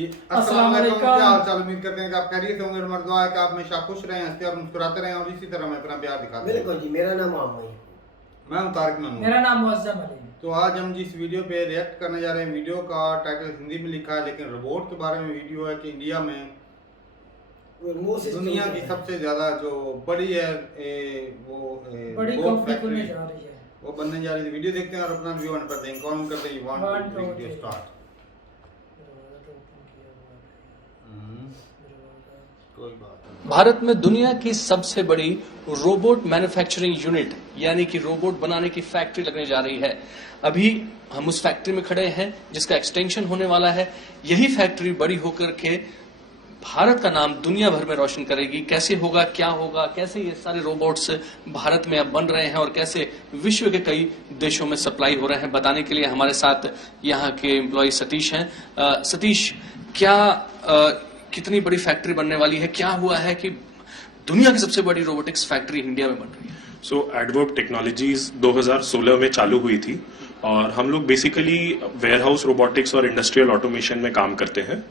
अस्सलाम वालेकुम, क्या हाल चाल। उम्मीद करते हैं कि आप खैरियत होंगे। हमारी दुआ है कि आप हमेशा खुश रहें, हंसते और मुस्कुराते रहें और इसी तरह मैं अपना प्यार दिखाता हूं। बिल्कुल जी, मेरा नाम आमोई, मैं हूं तारिक महमूद। मेरा नाम मुअज्जम अली है। तो आज हम जिस वीडियो पे रिएक्ट करने जा रहे हैं, वीडियो का टाइटल हिंदी में लिखा है लेकिन रोबोट के बारे में वीडियो है कि इंडिया में दुनिया की सबसे ज्यादा जो बड़ी है बड़ी कंपनी खुलने जा रही है, वो बनने जा रही है। वीडियो देखते हैं और अपना रिव्यू करते हैं। कौन करते हैं? 1 2 3 स्टार्ट। कोई बात नहीं। भारत में दुनिया की सबसे बड़ी रोबोट मैन्युफैक्चरिंग यूनिट यानी कि रोबोट बनाने की फैक्ट्री लगने जा रही है। अभी हम उस फैक्ट्री में खड़े हैं जिसका एक्सटेंशन होने वाला है। यही फैक्ट्री बड़ी होकर के भारत का नाम दुनिया भर में रोशन करेगी। कैसे होगा, क्या होगा, कैसे ये सारे रोबोट्स भारत में अब बन रहे हैं और कैसे विश्व के कई देशों में सप्लाई हो रहे हैं, बताने के लिए हमारे साथ यहाँ के एम्प्लॉय सतीश हैं। सतीश, क्या कितनी बड़ी फैक्ट्री बनने वाली है? क्या हुआ है कि दुनिया की सबसे बड़ी रोबोटिक्स फैक्ट्री इंडिया में बन रही है? सो एडवर्ब टेक्नोलॉजीज 2016 में चालू हुई थी और हम लोग बेसिकली वेयरहाउस रोबोटिक्स और इंडस्ट्रियल ऑटोमेशन में काम करते हैं।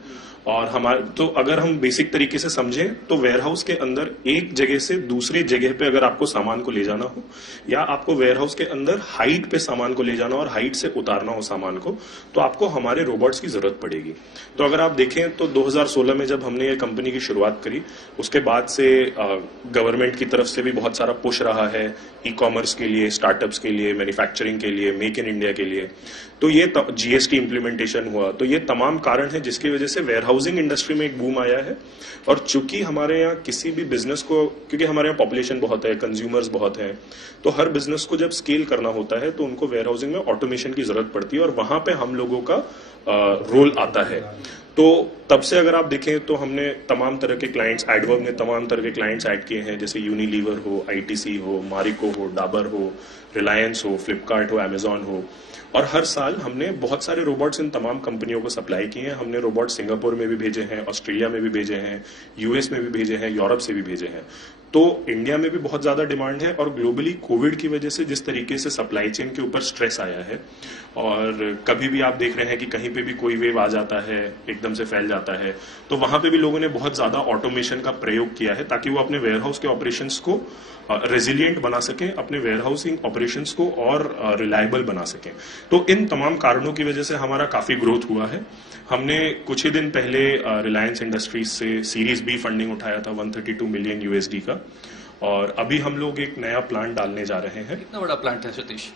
और हमारे तो अगर हम बेसिक तरीके से समझें तो वेयरहाउस के अंदर एक जगह से दूसरे जगह पे अगर आपको सामान को ले जाना हो या आपको वेयरहाउस के अंदर हाइट पे सामान को ले जाना और हाइट से उतारना हो सामान को, तो आपको हमारे रोबोट्स की जरूरत पड़ेगी। तो अगर आप देखें तो 2016 में जब हमने ये कंपनी की शुरुआत करी, उसके बाद से गवर्नमेंट की तरफ से भी बहुत सारा पुश रहा है ई कॉमर्स के लिए, स्टार्टअप्स के लिए, मैन्युफैक्चरिंग के लिए, मेक इन इंडिया के लिए। तो ये जीएसटी इम्प्लीमेंटेशन हुआ, तो ये तमाम कारण है जिसकी वजह से वेयरहाउसिंग इंडस्ट्री में एक बूम आया है। और चूंकि हमारे यहाँ किसी भी बिजनेस को, क्योंकि हमारे यहाँ पॉपुलेशन बहुत है, कंज्यूमर्स बहुत हैं, तो हर बिजनेस को जब स्केल करना होता है तो उनको वेयरहाउसिंग में ऑटोमेशन की जरूरत पड़ती है और वहां पे हम लोगों का रोल आता है। तो तब से अगर आप देखें तो हमने तमाम तरह के क्लाइंट्स, एडवर्ब ने तमाम तरह के क्लाइंट्स ऐड किए हैं, जैसे यूनिलीवर हो, आईटीसी हो, मारिको हो, डाबर हो, रिलायंस हो, फ्लिपकार्ट हो, अमेजॉन हो। और हर साल हमने बहुत सारे रोबोट्स इन तमाम कंपनियों को सप्लाई किए हैं। हमने रोबोट सिंगापुर में भी भेजे हैं, ऑस्ट्रेलिया में भी भेजे हैं, यूएस में भी भेजे हैं, यूरोप से भी भेजे हैं। तो इंडिया में भी बहुत ज्यादा डिमांड है और ग्लोबली कोविड की वजह से जिस तरीके से सप्लाई चेन के ऊपर स्ट्रेस आया है और कभी भी आप देख रहे हैं कि कहीं पे भी कोई वेव आ जाता है, एकदम से फैल जाता है, तो वहां पे भी लोगों ने बहुत ज्यादा ऑटोमेशन का प्रयोग किया है ताकि वो अपने वेयरहाउस के ऑपरेशंस को रेजिलिएंट बना सकें, अपने वेयरहाउसिंग ऑपरेशंस को और रिलायबल बना सकें। तो इन तमाम कारणों की वजह से हमारा काफी ग्रोथ हुआ है। हमने कुछ ही दिन पहले रिलायंस इंडस्ट्रीज से सीरीज बी फंडिंग उठाया था 132 मिलियन यूएसडी का, और अभी हम लोग एक नया प्लांट डालने जा रहे हैं। कितना बड़ा प्लांट है सतीश?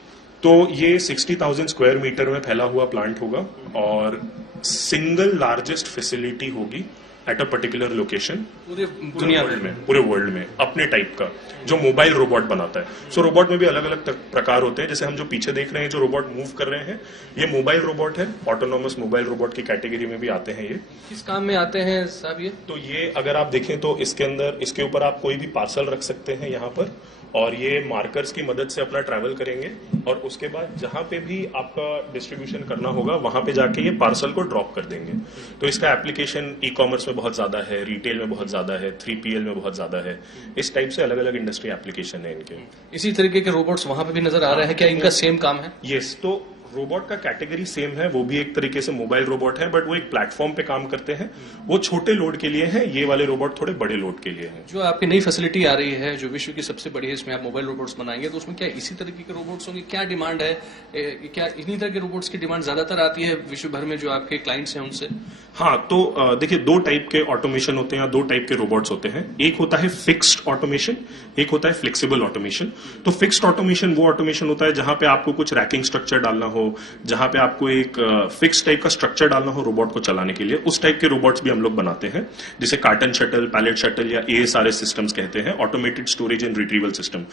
तो ये 60,000 स्क्वायर मीटर में फैला हुआ प्लांट होगा और सिंगल लार्जेस्ट फैसिलिटी होगी एट अ पर्टिकुलर लोकेशन पूरे दुनिया में, पूरे वर्ल्ड में अपने टाइप का, जो मोबाइल रोबोट बनाता है। सो रोबोट में भी अलग अलग प्रकार होते हैं। जैसे हम जो पीछे देख रहे हैं, जो रोबोट मूव कर रहे हैं, ये मोबाइल रोबोट है, ऑटोनोमस मोबाइल रोबोट की कैटेगरी में भी आते हैं। ये किस काम में आते हैं साहब ये? तो ये अगर आप देखें तो इसके अंदर, इसके ऊपर आप कोई भी पार्सल रख सकते हैं यहाँ पर, और ये मार्कर्स की मदद से अपना ट्रैवल करेंगे और उसके बाद जहां पे भी आपका डिस्ट्रीब्यूशन करना होगा वहां पे जाके ये पार्सल को ड्रॉप कर देंगे। तो इसका एप्लीकेशन ई कॉमर्स में बहुत ज्यादा है, रिटेल में बहुत ज्यादा है, 3PL में बहुत ज्यादा है। इस टाइप से अलग अलग इंडस्ट्री एप्लीकेशन है इनके। इसी तरीके के रोबोट्स वहां पे भी नजर आ रहे हैं, क्या इनका सेम काम है? यस, तो रोबोट का कैटेगरी सेम है, वो भी एक तरीके से मोबाइल रोबोट है, बट वो एक प्लेटफॉर्म पे काम करते हैं। वो छोटे लोड के लिए है, ये वाले रोबोट थोड़े बड़े लोड के लिए हैं। जो आपकी नई फैसिलिटी आ रही है, जो विश्व की सबसे बड़ी है, इसमें आप मोबाइल रोबोट्स बनाएंगे, तो उसमें क्या इसी तरीके के रोबोट्स होंगे? क्या डिमांड है? क्या इन्हीं तरह के रोबोट्स की डिमांड ज्यादातर आती है विश्व भर में जो आपके क्लाइंट्स हैं उनसे? हाँ, तो देखिए, दो टाइप के ऑटोमेशन होते हैं, दो टाइप के रोबोट्स होते हैं। एक होता है फिक्स्ड ऑटोमेशन, एक होता है फ्लेक्सिबल ऑटोमेशन। तो फिक्स्ड ऑटोमेशन वो ऑटोमेशन होता है जहां पे आपको कुछ रैकिंग स्ट्रक्चर डालना हो, जहां पे आपको एक फिक्स टाइप का स्ट्रक्चर डालना हो रोबोट को चलाने के लिए। उस टाइप के रोबोट्स भी हम लोग बनाते हैं, जिसे कार्टन शटल, पैलेट शटल या ASRS सिस्टम्स कहते हैं, automated storage and retrieval system.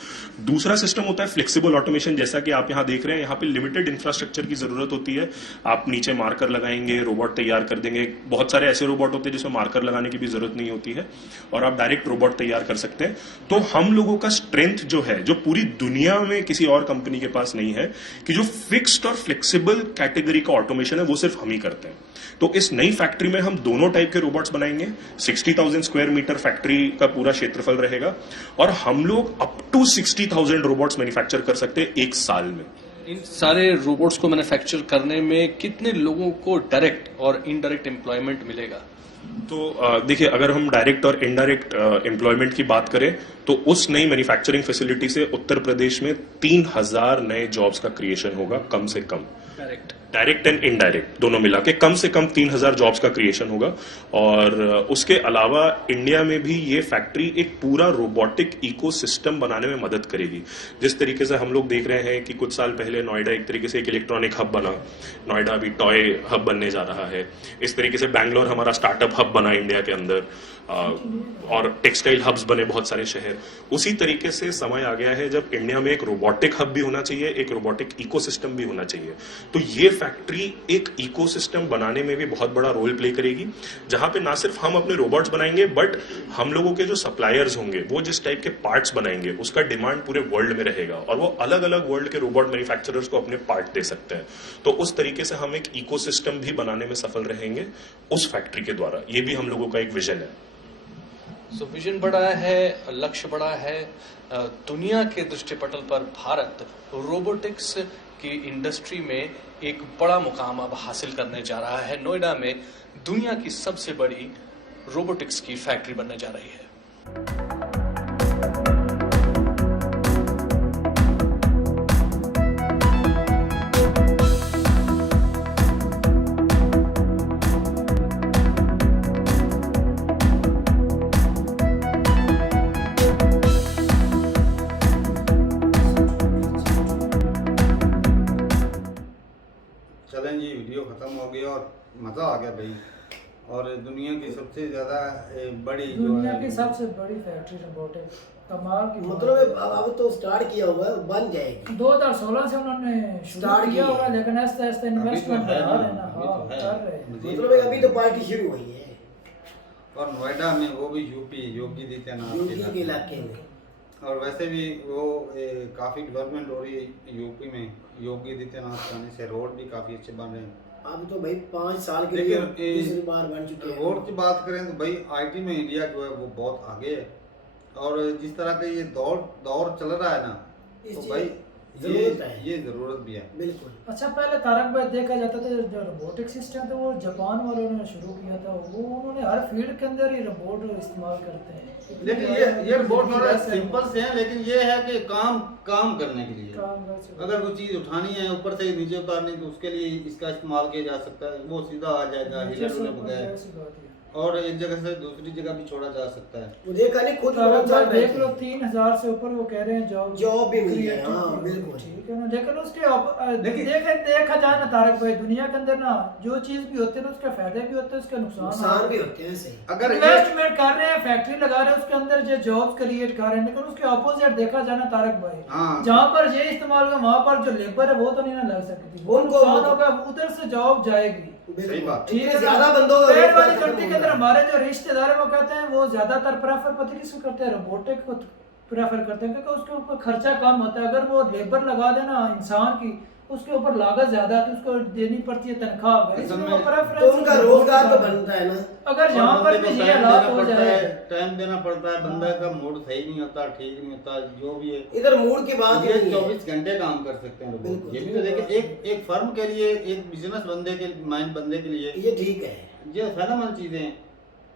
दूसरा सिस्टम होता है फ्लेक्सिबल ऑटोमेशन, जैसा कि आप यहां देख रहे हैं। यहाँ पे लिमिटेड इंफ्रास्ट्रक्चर की जरूरत होती है। आप नीचे मार्कर लगाएंगे, रोबोट तैयार कर देंगे। बहुत सारे ऐसे रोबोट होते हैं जिसमें मार्कर लगाने की भी जरूरत नहीं होती है और आप डायरेक्ट रोबोट तैयार कर सकते हैं। तो हम लोगों का स्ट्रेंथ जो है, जो पूरी दुनिया में किसी और कंपनी के पास नहीं है, कि जो फिक्स्ड और फ्लेक्सिबल कैटेगरी का ऑटोमेशन है वो सिर्फ हम ही करते हैं। तो इस नई फैक्ट्री में हम दोनों टाइप के रोबोट्स बनाएंगे। 60,000 स्क्वायर मीटर फैक्ट्री का पूरा क्षेत्रफल रहेगा और हम लोग अप टू 60,000 रोबोट्स मैन्युफैक्चर कर सकते हैं एक साल में। इन सारे रोबोट्स को मैन्युफैक्चर करने में कितने लोगों को डायरेक्ट और इनडायरेक्ट एम्प्लॉयमेंट मिलेगा? तो देखिए, अगर हम डायरेक्ट और इनडायरेक्ट एम्प्लॉयमेंट की बात करें तो उस नई मैन्युफैक्चरिंग फैसिलिटी से उत्तर प्रदेश में 3000 नए जॉब्स का क्रिएशन होगा कम से कम। डायरेक्ट एंड इनडायरेक्ट दोनों मिला के कम से कम 3000 जॉब्स का क्रिएशन होगा। और उसके अलावा इंडिया में भी ये फैक्ट्री एक पूरा रोबोटिक इकोसिस्टम बनाने में मदद करेगी। जिस तरीके से हम लोग देख रहे हैं कि कुछ साल पहले नोएडा एक तरीके से एक इलेक्ट्रॉनिक हब बना, नोएडा अभी टॉय हब बनने जा रहा है। इस तरीके से बैंगलोर हमारा स्टार्टअप हब बना इंडिया के अंदर, और टेक्सटाइल हब्स बने बहुत सारे शहर। उसी तरीके से समय आ गया है जब इंडिया में एक रोबोटिक हब भी होना चाहिए, एक रोबोटिक इकोसिस्टम भी होना चाहिए। तो ये फैक्ट्री एक इकोसिस्टम बनाने में भी बहुत बड़ा रोल प्ले करेगी, जहां पे ना सिर्फ हम अपने रोबोट्स बनाएंगे बट हम लोगों के जो सप्लायर्स होंगे वो जिस टाइप के पार्ट्स बनाएंगे उसका डिमांड पूरे वर्ल्ड में रहेगा और वो अलग अलग वर्ल्ड के रोबोट मैन्युफैक्चरर्स को अपने पार्ट दे सकते हैं। तो उस तरीके से हम एक इकोसिस्टम भी बनाने में सफल रहेंगे उस फैक्ट्री के द्वारा। ये भी हम लोगों का एक विजन है। सो विजन बड़ा है, लक्ष्य बड़ा है। दुनिया के दृष्टिपटल पर भारत रोबोटिक्स की इंडस्ट्री में एक बड़ा मुकाम अब हासिल करने जा रहा है। नोएडा में दुनिया की सबसे बड़ी रोबोटिक्स की फैक्ट्री बनने जा रही है। चलें जी, वीडियो ख़त्म हो गया और मज़ा आ गया भाई। और दुनिया की सबसे ज़्यादा बड़ी जो दुनिया है की सबसे बड़ी फैक्ट्री रोबोटिक, कमाल की मतलब अब तो स्टार्ट किया हुआ है, बन जाएगी। 2016 से उन्होंने स्टार्ट किया हुआ, लेकिन ऐसे ऐसे इन्वेस्टमेंट बढ़ा रहे हैं ना। हाँ, कर रहे हैं। मतलब अभी तो पार्टी शुरू हुई है। और नोएडा में वो भी यूपी योगी आदित्यनाथ के इलाके में। और वैसे भी वो काफ़ी डेवलपमेंट हो रही है यूपी में। योगी आदित्यनाथ आने से रोड भी काफ़ी अच्छे बन रहे हैं। अब तो भाई 5 साल के लिए तीसरी बार बन चुके हैं। रोड की बात करें तो भाई आईटी में इंडिया जो है वो बहुत आगे है। और जिस तरह का ये दौर चल रहा है ना, तो भाई ये जरूरत भी है। बिल्कुल। अच्छा, पहले तारक भाई देखा जाता था जो रोबोटिक सिस्टम था वो जापान वालों ने शुरू किया था। वो उन्होंने हर फील्ड के अंदर ही रोबोट इस्तेमाल करते हैं। लेकिन ये रोबोट थोड़ा सिंपल से है, लेकिन ये है कि काम करने के लिए अगर कोई चीज उठानी है ऊपर से नीचे उतारनी तो उसके लिए इसका इस्तेमाल किया जा सकता है। वो सीधा आ जाएगा हिले डुले बगैर, और एक जगह से दूसरी जगह भी छोड़ा जा सकता है। वो देखा नहीं खुद देख लो 3000 से ऊपर वो कह रहे हैं जॉब भी मिल है। हाँ बिल्कुल ठीक है ना। लेकिन उसके देखा जाए ना तारक भाई, दुनिया के अंदर ना जो चीज भी होते हैं ना उसके फायदे भी होते हैं, उसके नुकसान भी होते हैं। सही, अगर इन्वेस्टमेंट कर रहे हैं, फैक्ट्री लगा रहे हैं, उसके अंदर जो जॉब्स क्रिएट कर रहे हैं, लेकिन उसके ऑपोजिट देखा जाए ना तारक भाई, जहाँ पर ये इस्तेमाल होगा वहाँ पर जो लेबर है वो तो नहीं ना लग सकती, वो नुकसान होगा, उधर से जॉब जाएगी। सही बात। ठीक है, ज्यादा बंदों पेड़ वाली कंट्री के अंदर हमारे जो रिश्तेदार है वो कहते हैं वो ज्यादातर प्रेफर पता किसको करते हैं, रोबोटिक को प्रेफर करते हैं, क्योंकि उसके ऊपर खर्चा कम होता है। अगर वो लेबर लगा देना इंसान की, उसके ऊपर लागत ज्यादा है तो उसको देनी पड़ती है तनख्वाह, इसलिए वो प्रेफरेंस, तो उनका रोजगार तो बनता है ना। अगर यहाँ पर भी ये हालात हो जाए, टाइम देना पड़ता है, बंदा का मूड सही नहीं होता, ठीक नहीं होता, जो भी है इधर मूड की बात ये 24 घंटे काम कर सकते हैं लोग। ये भी तो देखिए एक फर्म के लिए, एक बिजनेस बंदे के माइंड बंदे के लिए ये ठीक है, ये फायदेमंद चीजें हैं।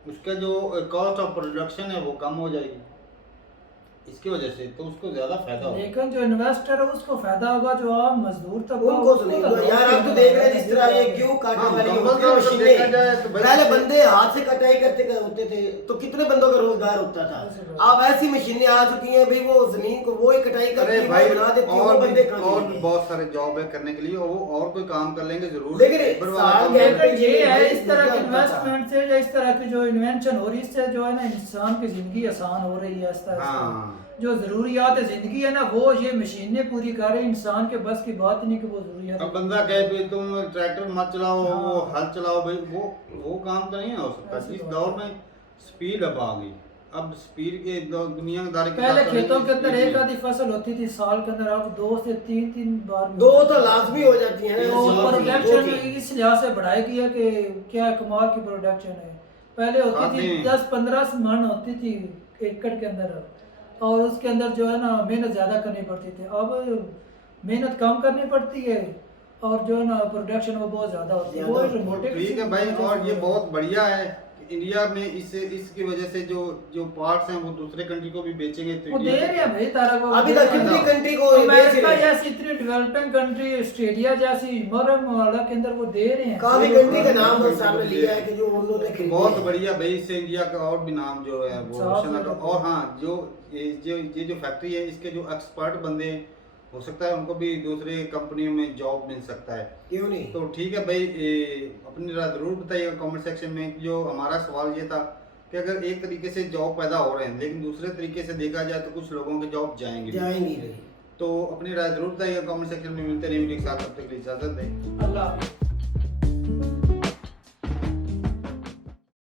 उसका जो कॉस्ट ऑफ प्रोडक्शन है वो कम हो जाएगी इसकी वजह से, तो उसको ज्यादा फायदा होगा। लेकिन जो इन्वेस्टर है उसको फायदा होगा, जो आम मजदूर तक उनको सुनिए यार, आप तो देख रहे हैं जिस तरह ये गेहूं काटने वाली मशीनें, पहले बंदे हाथ से कटाई करते होते थे तो कितने बंदों का रोजगार होता था। अब ऐसी मशीनें आ चुकी हैं भाई, वो जमीन को वो ही कटाई करके बना देती है, वो बंदे और बहुत सारे जॉब है करने के लिए, वो और कोई काम कर लेंगे जरूर। लेकिन ये है इस तरह के इन्वेस्टमेंट से या इस तरह की जो इन्वेंशन हो रही है इससे जो है ना इंसान की जिंदगी आसान हो रही है। इस तरह जो जरूरियात जिंदगी है ना वो ये मशीनें पूरी कर रही है। इंसान के बस की बात नहीं कि वो जरूरियात। अब बंदा कहे तुम ट्रैक्टर मत चलाओ, वो हल चलाओ भाई, वो काम तो नहीं हो सकता। इस दौर में स्पीड अब आ गई, अब स्पीड के दुनियादारी के पहले खेतों के अंदर एक आधी फसल होती थी साल के अंदर, अब 2 से 3 बार, 2 तो लाजमी हो जाती है। प्रोडक्शन इस लिहाज से बढ़ाई गई है कि क्या कमाल की प्रोडक्शन है। पहले होती थी 10-15 मन होती थी एकड़ के अंदर, और उसके अंदर जो है ना मेहनत ज्यादा करनी पड़ती थी। अब मेहनत कम करनी पड़ती है और जो है ना प्रोडक्शन वो बहुत ज्यादा होती है। वो रोबोटिक ठीक है भाई, और ये बहुत बढ़िया है कि इंडिया में इसकी वजह से जो पार्ट्स हैं वो दूसरे कंट्री को भी बेचेंगे तो वो दे रहे हैं भाई तारा को। अभी तक कितनी कंट्री को अमेरिका जैसी इतनी डेवलपिंग कंट्री, ऑस्ट्रेलिया जैसी मरम वाला के अंदर वो दे रहे हैं। काफी कंट्री का नाम वो सामने लिया है कि जो उन्होंने खरीदे बहुत हैं। बढ़िया भाई, इससे इंडिया का और भी नाम जो है वो रोशन होगा। और हाँ, ये जो फैक्ट्री है इसके जो एक्सपर्ट बंदे हैं, हो सकता है उनको भी दूसरे कंपनियों में जॉब मिल सकता है। क्यों नहीं? तो ठीक है भाई, अपनी राय जरूर बताइएगा कमेंट सेक्शन में। जो हमारा सवाल ये था कि अगर एक तरीके से जॉब पैदा हो रहे हैं लेकिन दूसरे तरीके से देखा जाए तो कुछ लोगों के जॉब जाएंगे भाई। तो अपनी राय जरूर बताइएगा कमेंट सेक्शन में। मिलते रहेंगे एक साथ, तब तक के लिए इजाजत दें। अल्लाह।